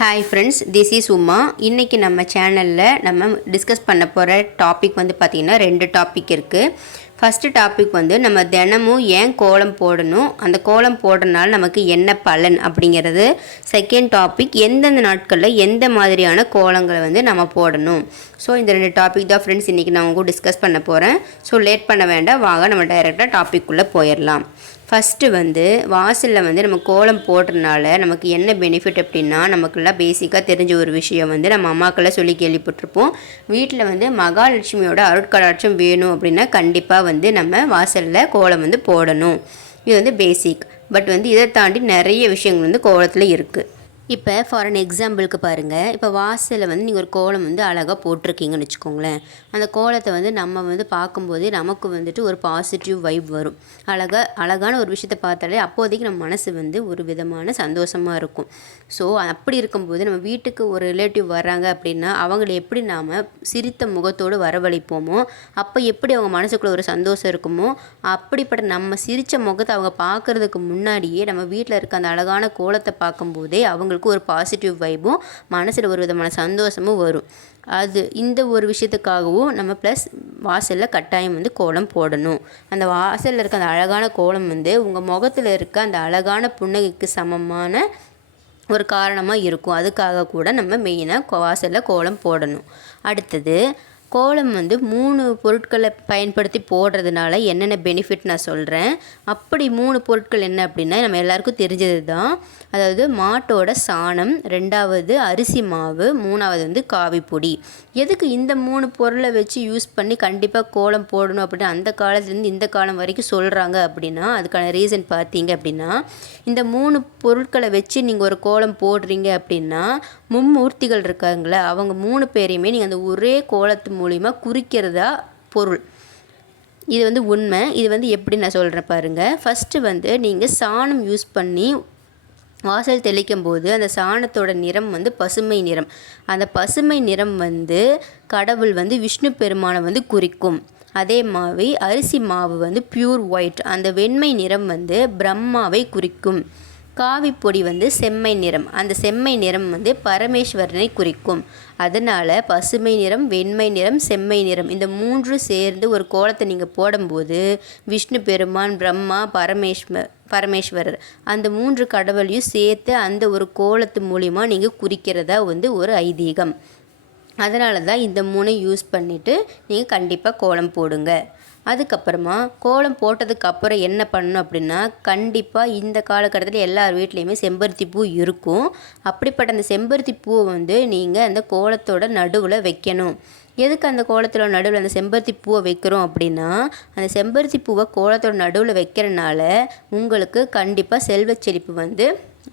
Hi friends this is Uma இன்றைக்கி நம்ம சேனலில் நம்ம டிஸ்கஸ் பண்ண போகிற டாபிக் வந்து பார்த்திங்கன்னா ரெண்டு டாபிக் இருக்குது ஃபஸ்ட்டு டாபிக் வந்து நம்ம தினமும் ஏன் கோலம் போடணும்? அந்த கோலம் போடுறதுனால நமக்கு என்ன பலன் அப்படிங்கிறது. செகண்ட் டாபிக் எந்தெந்த நாட்களில் எந்த மாதிரியான கோலங்களை வந்து நம்ம போடணும்? ஸோ இந்த ரெண்டு டாபிக் தான் ஃப்ரெண்ட்ஸ் இன்றைக்கி நான் உங்களுக்கு டிஸ்கஸ் பண்ண போகிறேன் ஸோ லேட் பண்ண வேண்டாம். வாங்க நம்ம டைரெக்டாக டாப்பிக்குள்ளே போயிடலாம் ஃபஸ்ட்டு வந்து வாசலில் வந்து நம்ம கோலம் போடுறதுனால நமக்கு என்ன பெனிஃபிட் அப்படின்னா நமக்குலாம் பேசிக்காக தெரிஞ்ச ஒரு விஷயம் வந்து நம்ம அம்மாக்கெல்லாம் சொல்லி கேள்விப்பட்டிருப்போம். வீட்டில் வந்து மகாலட்சுமியோட அருட்கடாட்சம் வேணும் அப்படின்னா கண்டிப்பாக வந்து நம்ம வாசலில் கோலம் வந்து போடணும். இது வந்து பேசிக் பட் வந்து இதை தாண்டி நிறைய விஷயங்கள் வந்து கோலத்தில் இருக்குது இப்போ ஃபார் அன் எக்ஸாம்பிளுக்கு பாருங்கள் இப்போ வாசலில் வந்து நீங்கள் ஒரு கோலம் வந்து அழகாக போட்டிருக்கீங்கன்னு வச்சுக்கோங்களேன். அந்த கோலத்தை வந்து நம்ம வந்து பார்க்கும்போதே நமக்கு வந்துட்டு ஒரு பாசிட்டிவ் வைப் வரும். அழகாக அழகான ஒரு விஷயத்தை பார்த்தாலே அப்போதைக்கு நம்ம மனசு வந்து ஒரு விதமான சந்தோஷமாக இருக்கும். ஸோ அப்படி இருக்கும்போது நம்ம வீட்டுக்கு ஒரு ரிலேட்டிவ் வர்றாங்க அப்படின்னா அவங்கள எப்படி நாம் சிரித்த முகத்தோடு வரவழைப்போமோ அப்போ எப்படி அவங்க மனசுக்குள்ளே ஒரு சந்தோஷம் இருக்குமோ அப்படிப்பட்ட நம்ம சிரித்த முகத்தை அவங்க பார்க்குறதுக்கு முன்னாடியே நம்ம வீட்டில் இருக்க அந்த அழகான கோலத்தை பார்க்கும்போதே அவங்களுக்கு ஒரு பாசிட்டிவ் வைபும் மனசில் ஒரு விதமான சந்தோஷமும் வரும். அது இந்த ஒரு விஷயத்துக்காகவும் நம்ம ப்ளஸ் வாசலில் கட்டாயம் வந்து கோலம் போடணும். அந்த வாசலில் இருக்க அந்த அழகான கோலம் வந்து உங்கள் முகத்தில் இருக்க அந்த அழகான புன்னகைக்கு சமமான ஒரு காரணமாக இருக்கும். அதுக்காக கூட நம்ம மெயினாக வாசலில் கோலம் போடணும். அடுத்தது கோலம் வந்து மூணு பொருட்களை பயன்படுத்தி போடுறதுனால என்னென்ன பெனிஃபிட் நான் சொல்கிறேன் அப்படி மூணு பொருட்கள் என்ன அப்படின்னா நம்ம எல்லாருக்கும் தெரிஞ்சது தான் அதாவது மாட்டோட சாணம் ரெண்டாவது அரிசி மாவு மூணாவது வந்து காவிப்பொடி எதுக்கு இந்த மூணு பொருளை வச்சு யூஸ் பண்ணி கண்டிப்பாக கோலம் போடணும் அப்படின்னு அந்த காலத்துலேருந்து இந்த காலம் வரைக்கும் சொல்கிறாங்க அப்படின்னா அதுக்கான ரீசன் பார்த்தீங்க அப்படின்னா இந்த மூணு பொருட்களை வச்சு நீங்கள் ஒரு கோலம் போடுறீங்க அப்படின்னா மும்மூர்த்திகள் இருக்காங்களே அவங்க மூணு பேரையுமே நீங்கள் அந்த ஒரே கோலத்து மூலிமா குறிக்கிறதா பொருள். இது வந்து உண்மை. இது வந்து எப்படி நான் சொல்கிறேன் பாருங்கள் ஃபஸ்ட்டு வந்து நீங்கள் சாணம் யூஸ் பண்ணி வாசல் தெளிக்கும் போது அந்த சாணத்தோட நிறம் வந்து பசுமை நிறம். அந்த பசுமை நிறம் வந்து கடவுள் வந்து விஷ்ணு பெருமானை வந்து குறிக்கும். அதே மாதிரி அரிசி மாவு வந்து பியூர் ஒயிட் அந்த வெண்மை நிறம் வந்து பிரம்மாவை குறிக்கும். காவி பொடி வந்து செம்மை நிறம். அந்த செம்மை நிறம் வந்து பரமேஸ்வரனை குறிக்கும். அதனால் பசுமை நிறம் வெண்மை நிறம் செம்மை நிறம். இந்த மூன்று சேர்ந்து ஒரு கோலத்தை நீங்கள் போடும்போது விஷ்ணு பெருமான் பிரம்மா பரமேஸ்வர் பரமேஸ்வரர் அந்த மூன்று கடவுளையும் சேர்த்து அந்த ஒரு கோலத்து மூலிமா நீங்கள் குறிக்கிறதா வந்து ஒரு ஐதீகம். அதனால தான் இந்த மூணை யூஸ் பண்ணிவிட்டு நீங்கள் கண்டிப்பாக கோலம் போடுங்க. அதுக்கப்புறமா கோலம் போட்டதுக்கு அப்புறம் என்ன பண்ணணும் அப்படின்னா கண்டிப்பாக இந்த காலகட்டத்தில் எல்லார் வீட்லேயுமே செம்பருத்தி பூ இருக்கும். அப்படிப்பட்ட அந்த செம்பருத்தி பூவை வந்து நீங்கள் அந்த கோலத்தோட நடுவில் வைக்கணும். எதுக்கு அந்த கோலத்தில் நடுவில் அந்த செம்பருத்தி பூவை வைக்கிறோம் அப்படின்னா அந்த செம்பருத்தி பூவை கோலத்தோட நடுவில் வைக்கிறனால உங்களுக்கு கண்டிப்பாக செல்வ செழிப்பு வந்து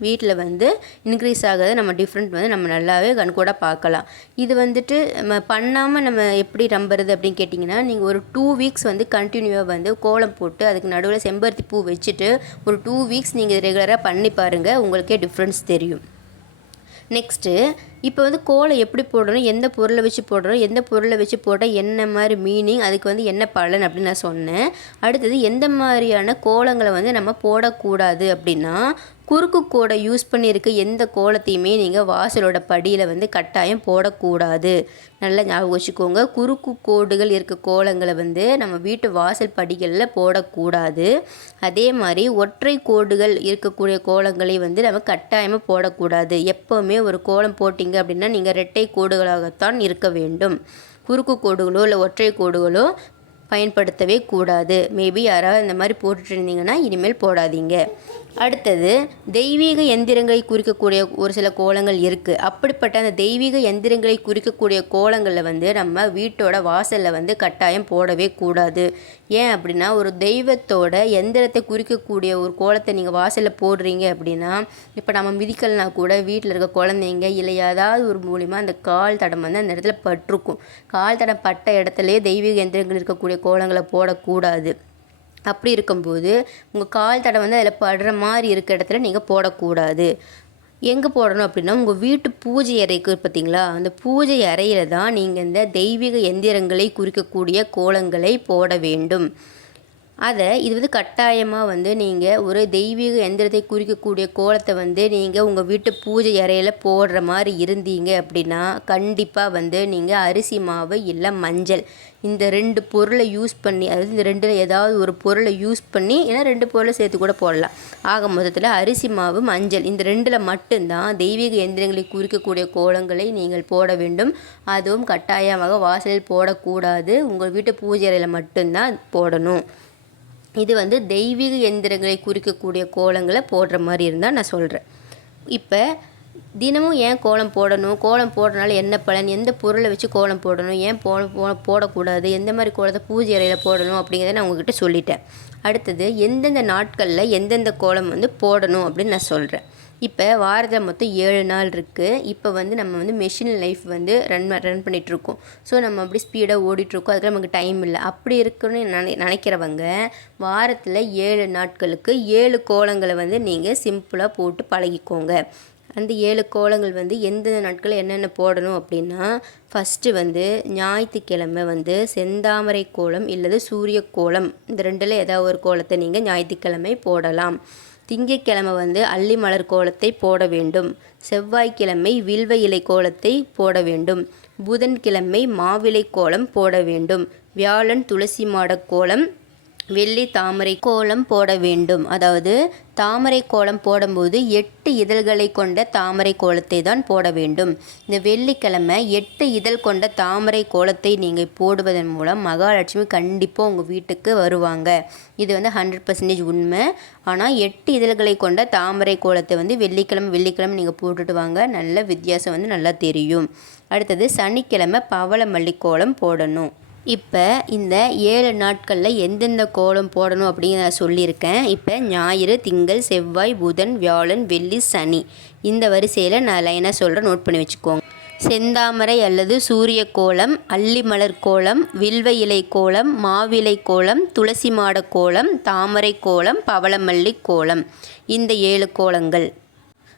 வீட்டில் வந்து இன்க்ரீஸ் ஆகிறத நம்ம டிஃப்ரெண்ட் வந்து நம்ம நல்லாவே கண்கூட பார்க்கலாம். இது வந்துட்டு நம்ம பண்ணாமல் நம்ம எப்படி நம்புறது அப்படின்னு கேட்டிங்கன்னா நீங்கள் ஒரு டூ வீக்ஸ் வந்து கண்டினியூவாக வந்து கோலம் போட்டு அதுக்கு நடுவில் செம்பருத்தி பூ வச்சுட்டு ஒரு டூ வீக்ஸ் நீங்கள் ரெகுலராக பண்ணி பாருங்கள் உங்களுக்கே டிஃப்ரென்ஸ் தெரியும். நெக்ஸ்ட்டு இப்போ வந்து கோலம் எப்படி போடணும் எந்த பொருளை வச்சு போடுறோம் எந்த பொருளை வச்சு போட்டால் என்ன மாதிரி மீனிங் அதுக்கு வந்து என்ன பலன் அப்படின்னு நான் சொன்னேன். அடுத்தது எந்த மாதிரியான கோலங்களை வந்து நம்ம போடக்கூடாது அப்படின்னா குறுக்கு கோடை யூஸ் பண்ணியிருக்க எந்த கோலத்தையுமே நீங்கள் வாசலோட படியில் வந்து கட்டாயம் போடக்கூடாது. நல்லா ஞாபகம் வச்சுக்கோங்க. குறுக்கு கோடுகள் இருக்க கோலங்களை வந்து நம்ம வீட்டு வாசல் படிகளில் போடக்கூடாது. அதே மாதிரி ஒற்றை கோடுகள் இருக்கக்கூடிய கோலங்களை வந்து நம்ம கட்டாயமாக போடக்கூடாது. எப்போவுமே ஒரு கோலம் போட்டிங்க அப்படின்னா நீங்கள் ரெட்டை கோடுகளாகத்தான் இருக்க வேண்டும். குறுக்கு கோடுகளோ இல்லை ஒற்றை கோடுகளோ பயன்படுத்தவே கூடாது. மேபி யாராவது இந்த மாதிரி போட்டுட்டு இருந்தீங்கன்னா இனிமேல் போடாதீங்க. அடுத்தது தெய்வீக எந்திரங்களை குறிக்கக்கூடிய ஒரு சில கோலங்கள் இருக்குது அப்படிப்பட்ட அந்த தெய்வீக எந்திரங்களை குறிக்கக்கூடிய கோலங்களில் வந்து நம்ம வீட்டோட வாசலில் வந்து கட்டாயம் போடவே கூடாது. ஏன் அப்படின்னா ஒரு தெய்வத்தோட எந்திரத்தை குறிக்கக்கூடிய ஒரு கோலத்தை நீங்கள் வாசலில் போடுறீங்க அப்படின்னா இப்போ நம்ம மிதிக்கல்னா கூட வீட்டில் இருக்க குழந்தைங்க இல்லை ஏதாவது ஒரு மூலிமா அந்த கால் தடம் வந்து அந்த இடத்துல பட்டிருக்கும். கால் தடம் பட்ட இடத்துலையே தெய்வீக எந்திரங்கள் இருக்கக்கூடிய கோலங்களை போடக்கூடாது. அப்படி இருக்கும்போது உங்கள் கால் தடம் வந்து அதில் படுற மாதிரி இருக்க இடத்துல நீங்கள் போடக்கூடாது. எங்கே போடணும் அப்படின்னா உங்கள் வீட்டு பூஜை அறைக்கு பார்த்தீங்களா அந்த பூஜை அறையில் தான் நீங்கள் இந்த தெய்வீக எந்திரங்களை குறிக்கக்கூடிய கோலங்களை போட வேண்டும். அதை இது வந்து கட்டாயமாக வந்து நீங்கள் ஒரு தெய்வீக எந்திரத்தை குறிக்கக்கூடிய கோலத்தை வந்து நீங்கள் உங்கள் வீட்டு பூஜை அறையில் போடுற மாதிரி இருந்தீங்க அப்படின்னா கண்டிப்பாக வந்து நீங்கள் அரிசி மாவு இல்லை மஞ்சள் இந்த ரெண்டு பொருளை யூஸ் பண்ணி அதாவது இந்த ரெண்டில் ஏதாவது ஒரு பொருளை யூஸ் பண்ணி ஏன்னா ரெண்டு பொருளை சேர்த்து கூட போடலாம். ஆக மொத்தத்தில் அரிசி மாவு மஞ்சள் இந்த ரெண்டில் மட்டும்தான் தெய்வீக எந்திரங்களை குறிக்கக்கூடிய கோலங்களை நீங்கள் போட வேண்டும். அதுவும் கட்டாயமாக வாசலில் போடக்கூடாது. உங்கள் வீட்டு பூஜை அறையில் மட்டும்தான் போடணும். இது வந்து தெய்வீக எந்திரங்களை குறிக்கக்கூடிய கோலங்களை போடுற மாதிரி இருந்தால் நான் சொல்கிறேன் இப்போ தினமும் ஏன் கோலம் போடணும்? கோலம் போடுறனால என்ன பலன்? எந்த பொருளை வச்சு கோலம் போடணும்? ஏன் போ போ- போடக்கூடாது? எந்த மாதிரி கோலத்தை பூஜை அறையில் போடணும் அப்படிங்கிறத நான் உங்ககிட்ட சொல்லிட்டேன். அடுத்தது எந்தெந்த நாட்களில் எந்தெந்த கோலம் வந்து போடணும் அப்படின்னு நான் சொல்கிறேன் இப்போ வாரத்தில் மொத்தம் ஏழு நாள் இருக்குது இப்போ வந்து நம்ம வந்து மெஷின் லைஃப் வந்து ரன் ரன் பண்ணிகிட்ருக்கோம் ஸோ நம்ம அப்படி ஸ்பீடாக ஓடிட்டுருக்கோம். அதுக்கு நமக்கு டைம் இல்லை. அப்படி இருக்குன்னு நினை நினைக்கிறவங்க வாரத்தில் ஏழு நாட்களுக்கு ஏழு கோலங்களை வந்து நீங்கள் சிம்பிளாக போட்டு பழகிக்கோங்க. அந்த ஏழு கோலங்கள் வந்து எந்தெந்த நாட்களில் என்னென்ன போடணும் அப்படின்னா ஃபஸ்ட்டு வந்து ஞாயிற்றுக்கிழமை வந்து செந்தாமரை கோலம் இல்லது சூரிய கோலம் இந்த ரெண்டில் ஏதாவது ஒரு கோலத்தை நீங்கள் ஞாயிற்றுக்கிழமை போடலாம். திங்கக்கிழமை வந்து அல்லி மலர் கோலத்தை போட வேண்டும். செவ்வாய்க்கிழமை வில்வ இலை கோலத்தை போட வேண்டும். புதன்கிழமை மாவிலை கோலம் போட வேண்டும். வியாழன் துளசி மாடக் கோலம் வெள்ளி தாமரை கோலம் போட வேண்டும். அதாவது தாமரை கோலம் போடும்போது எட்டு இதழ்களை கொண்ட தாமரை கோலத்தை தான் போட வேண்டும். இந்த வெள்ளிக்கிழமை எட்டு இதழ் கொண்ட தாமரை கோலத்தை நீங்கள் போடுவதன் மூலம் மகாலட்சுமி கண்டிப்பாக உங்கள் வீட்டுக்கு வருவாங்க. இது வந்து ஹண்ட்ரட் பர்சன்டேஜ் உண்மை. ஆனால் எட்டு இதழ்களை கொண்ட தாமரை கோலத்தை வந்து வெள்ளிக்கிழமை வெள்ளிக்கிழமை நீங்கள் போட்டுட்டு வாங்க. நல்ல வித்தியாசம் வந்து நல்லா தெரியும். அடுத்தது சனிக்கிழமை பவளமல்லி கோலம் போடணும். இப்போ இந்த ஏழு நாட்களில் எந்தெந்த கோலம் போடணும் அப்படின்னு நான் சொல்லியிருக்கேன். இப்போ ஞாயிறு திங்கள் செவ்வாய் புதன் வியாழன் வெள்ளி சனி. இந்த வரிசையில் நான் லைனாக சொல்கிறேன் நோட் பண்ணி வச்சுக்கோங்க. செந்தாமரை அல்லது சூரிய கோலம் அல்லி கோலம் வில்வ இலை கோலம் மாவிலை கோலம் துளசி மாட கோலம் தாமரை கோலம் பவளமல்லி கோலம். இந்த ஏழு கோலங்கள்.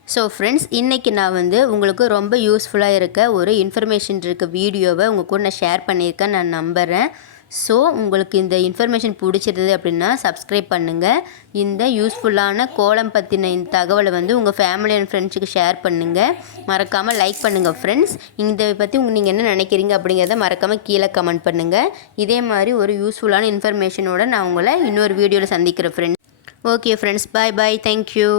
ஸோ ஃப்ரெண்ட்ஸ் இன்றைக்கி நான் வந்து உங்களுக்கு ரொம்ப யூஸ்ஃபுல்லாக இருக்க ஒரு இன்ஃபர்மேஷன் இருக்க வீடியோவை உங்கள் கூட நான் ஷேர் பண்ணியிருக்கேன் நான் நம்புகிறேன் ஸோ உங்களுக்கு இந்த இன்ஃபர்மேஷன் பிடிச்சிருந்தது அப்படின்னா சப்ஸ்கிரைப் பண்ணுங்கள் இந்த யூஸ்ஃபுல்லான கோலம் பற்றின இந்த தகவலை வந்து உங்கள் ஃபேமிலி அண்ட் ஃப்ரெண்ட்ஸுக்கு ஷேர் பண்ணுங்கள் மறக்காமல் லைக் பண்ணுங்கள் ஃப்ரெண்ட்ஸ் இந்த பற்றி உங்கள் நீங்கள் என்ன நினைக்கிறீங்க அப்படிங்கிறத மறக்காமல் கீழே கமெண்ட் பண்ணுங்கள் இதே மாதிரி ஒரு யூஸ்ஃபுல்லான இன்ஃபர்மேஷனோட நான் உங்களை இன்னொரு வீடியோவில் சந்திக்கிறேன் friends okay friends bye bye thank you